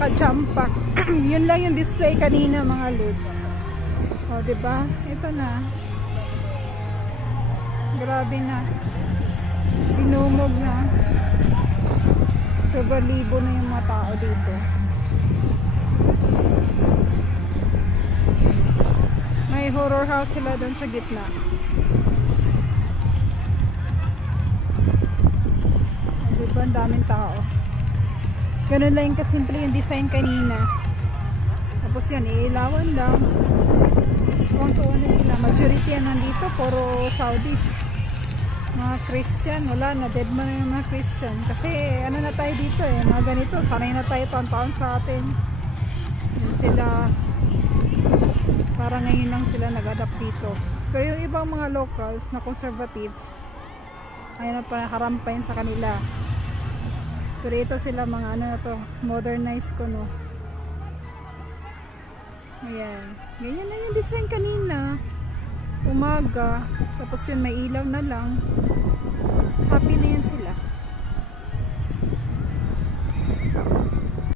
naka-jump pack. Yun lang yung display kanina mga lods. O, diba? Ito na. Grabe na. Dinumog na. Sobrang libo na yung mga tao dito. May horror house sila doon sa gitna. Diba? Ang daming tao. Ganun lang yung kasimple yung design kanina. Tapos yan, iilawan lang. Tuwang-tuwa na sila. Majority yan nandito, puro Saudis. Mga Christian, wala na. Dead man yung mga Christian. Kasi ano na tayo dito eh. Mga ganito, sanay na tayo taon-taon sa atin. Yan sila. Para ngayon lang sila nag-adapt dito. Pero yung ibang mga locals na conservative, ayun na pa, harampain sa kanila. Pero ito sila mga ano na to, modernized ko no. Ayan. Ganyan na yung design kanina. Umaga. Tapos yun may ilaw na lang. Happy na yan sila.